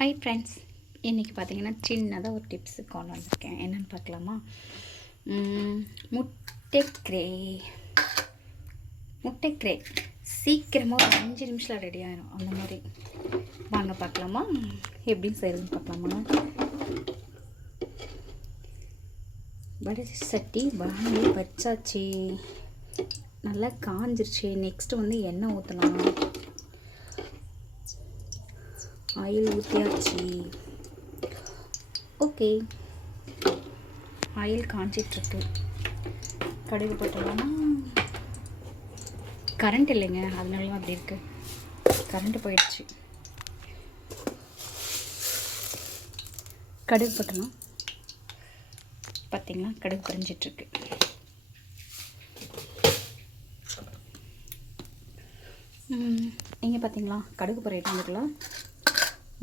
Hi friends, இன்றைக்கி பார்த்தீங்கன்னா சின்னதாக ஒரு டிப்ஸு கொண்டு வந்திருக்கேன். என்னென்னு பார்க்கலாமா? முட்டைக்ரே சீக்கிரமாக ஒரு 5 நிமிஷத்தில் ரெடி ஆகிடும். அந்த மாதிரி வாங்க பார்க்கலாமா, எப்படின்னு செய்யறதுன்னு பார்க்கலாமா? வடை சட்டி வாங்கி வச்சாச்சு, நல்லா காஞ்சிருச்சு. நெக்ஸ்ட்டு வந்து எண்ணெய் ஊற்றலாம். ஆயில் ஊற்றியாச்சு. ஓகே, ஆயில் காஞ்சிட்ருக்கு. கடுகு போட்டலாமா? கரண்ட் இல்லைங்க, அதனால அப்படி இருக்குது. கரண்ட்டு போயிடுச்சு. கடுகு போட்டலாம். பார்த்தீங்களா, கடுகு பொரிஞ்சிட்ருக்கு. இங்கே பார்த்தீங்களா, கடுகு பொரியட்டுங்களா?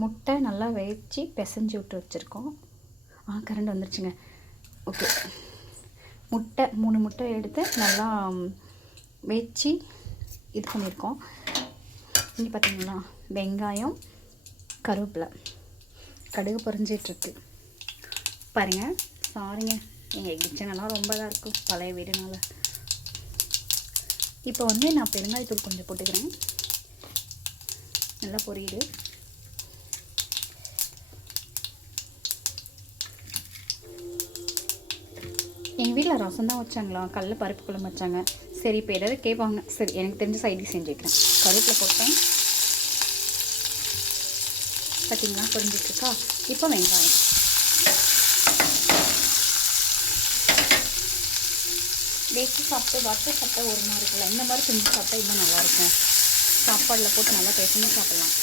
முட்டை நல்லா வேச்சு பிசைஞ்சு விட்டு வச்சுருக்கோம். கரண்ட் வந்துருச்சுங்க. ஓகே, முட்டை 3 முட்டை எடுத்து நல்லா வேச்சு இது பண்ணியிருக்கோம். இங்கே பார்த்தீங்களா, வெங்காயம், கருவேப்பிலை, கடுகு பொரிஞ்சிட்ருக்கு பாருங்கள். சாரிங்க, எங்கள் கிச்சனெல்லாம் ரொம்ப தான் இருக்கும், பழைய வீடுனால. இப்போ வந்து நான் பெருங்காயத்தூள் கொஞ்சம் போட்டுக்கிறேன். நல்லா பொரியுது. எங்கள் வீட்டில் ரசம் தான் வச்சாங்களா, கடல பருப்பு குழம்பு வச்சாங்க. சரி, இப்போ ஏதாவது கேட்பாங்க, சரி எனக்கு தெரிஞ்ச சைடிஷ் செஞ்சுக்கிறேன். கருவேப்பிலை போட்டேன். பார்த்தீங்களா, பொரிஞ்சிட்ருக்கா? இப்போ வெங்காயம். வேச்சு சாப்பிட்டு வறுத்து சாப்பிட்டா ஒரு மாதிரி இருக்குல்ல, இந்த மாதிரி செஞ்சு சாப்பிட்டா இன்னும் நல்லாயிருக்கும். சாப்பாடில் போட்டு நல்லா பேசணும் சாப்பிட்லாம்.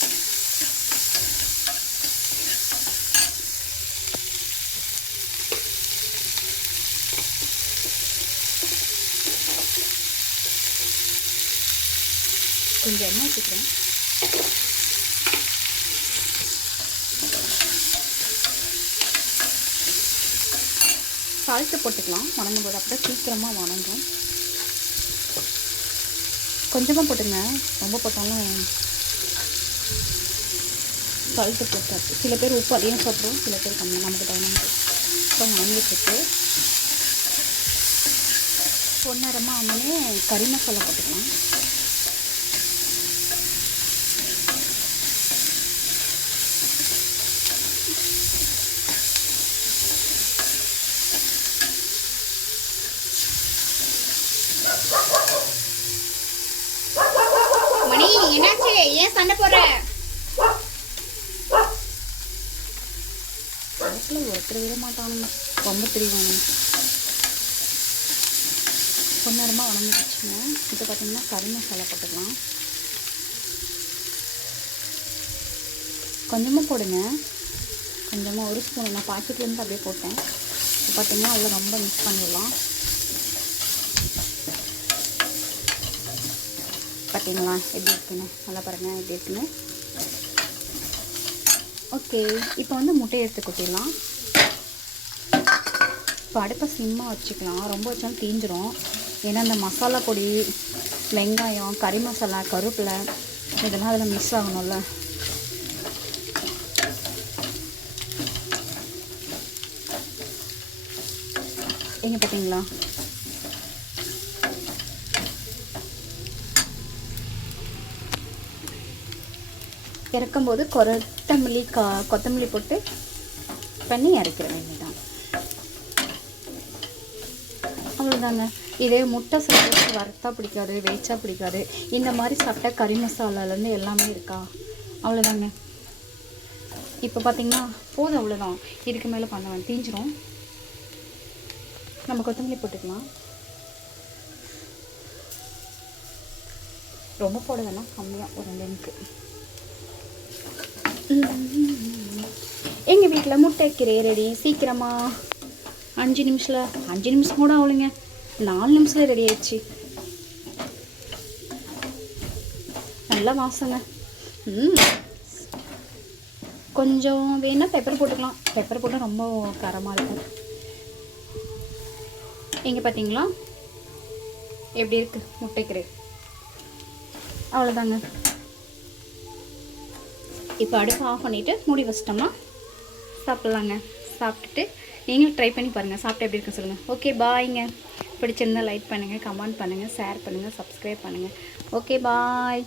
கொஞ்சம் எண்ணெய் ஊற்றிக்கிறேன். சால்ட்டு போட்டுக்கலாம் வணங்கும் போது, அப்போ சீக்கிரமாக வணங்கும். கொஞ்சமாக போட்டுங்க, ரொம்ப போட்டாலும். சால்ட்டு போட்டாச்சு. சில பேர் உப்பு அதிகம் சாப்பிடுவோம், சில பேர் கம்மியாக, நமக்கு தகுந்த. இப்போ வணங்கிட்டு பொன்னரமாக ஆனோடனே கறி மசாலா போட்டுக்கலாம். மணி, என்னாச்சு? ஏன் சண்டை போடுற? ஒருத்தர் விட மாட்டானுங்க, ரொம்ப தெரியும். பொன்னரமாக வணங்கிடுச்சுங்க. இப்போ பார்த்தீங்கன்னா கறி மசாலா போட்டுக்கலாம். கொஞ்சமாக போடுங்க, கொஞ்சமாக, ஒரு ஸ்பூன். நான் பாக்கெட்லேருந்து அப்படியே போட்டேன். இப்போ பார்த்தீங்கன்னா அதில் ரொம்ப மிக்ஸ் பண்ணிடலாம். பார்த்தீங்களா எப்படி இருக்குன்னு? நல்லா பாருங்கள் எப்படி இருக்குன்னு. ஓகே, இப்போ வந்து முட்டையை எடுத்து கொட்டிடலாம். இப்போ அடுப்பை சிம்மாக வச்சுக்கலாம், ரொம்ப வச்சாலும் தீஞ்சிரும். ஏன்னா இந்த மசாலா பொடி, வெங்காயம், கறி மசாலா, கருவேப்பிலை இதெல்லாம் அதில் மிக்ஸ் ஆகணும்ல. எங்கே பார்த்தீங்களா, இறக்கும்போது கொத்தமல்லி போட்டு பண்ணி இறக்கிற வேண்டியதான். அவ்வளோதாங்க. இதே முட்டை சாப்பிட்டு வறுத்தா பிடிக்காது, வேச்சா பிடிக்காது. இந்த மாதிரி சாப்பிட்டா கறி மசாலாலேருந்து எல்லாமே இருக்கா. அவ்வளோதாங்க. இப்போ பார்த்தீங்கன்னா போதும், அவ்வளோதான். இதுக்கு மேலே பண்ண தீஞ்சிரும். நம்ம கொத்தமல்லி போட்டுக்கலாம். ரொம்ப போட வேணாம், கம்மியாக ஒரு 2 எனக்கு. எங்கள் வீட்டில் முட்டைக்கீரை ரெடி. சீக்கிரமாக 5 நிமிஷம் கூட ஆகலைங்க, 4 நிமிஷத்தில் ரெடி ஆயிடுச்சு. நல்லா வாசங்க. கொஞ்சம் வேணால் பெப்பர் போட்டுக்கலாம். பெப்பர் போட்டால் ரொம்ப காரமாக இருக்கும். எங்கே பார்த்தீங்களா எப்படி இருக்குது முட்டைக்கீரை? அவ்வளோதாங்க. இப்போ அடுப்பு ஆஃப் பண்ணிவிட்டு மூடி வச்சிட்டோம்னா சாப்பிட்லாங்க. சாப்பிட்டுட்டு நீங்களும் ட்ரை பண்ணி பாருங்கள். சாப்பிட்டு எப்படி இருக்குன்னு சொல்லுங்கள். ஓகே பாய்ங்க. பிடிச்சிருந்தால் லைக் பண்ணுங்கள், கமெண்ட் பண்ணுங்கள், ஷேர் பண்ணுங்கள், சப்ஸ்கிரைப் பண்ணுங்கள். Okay bye.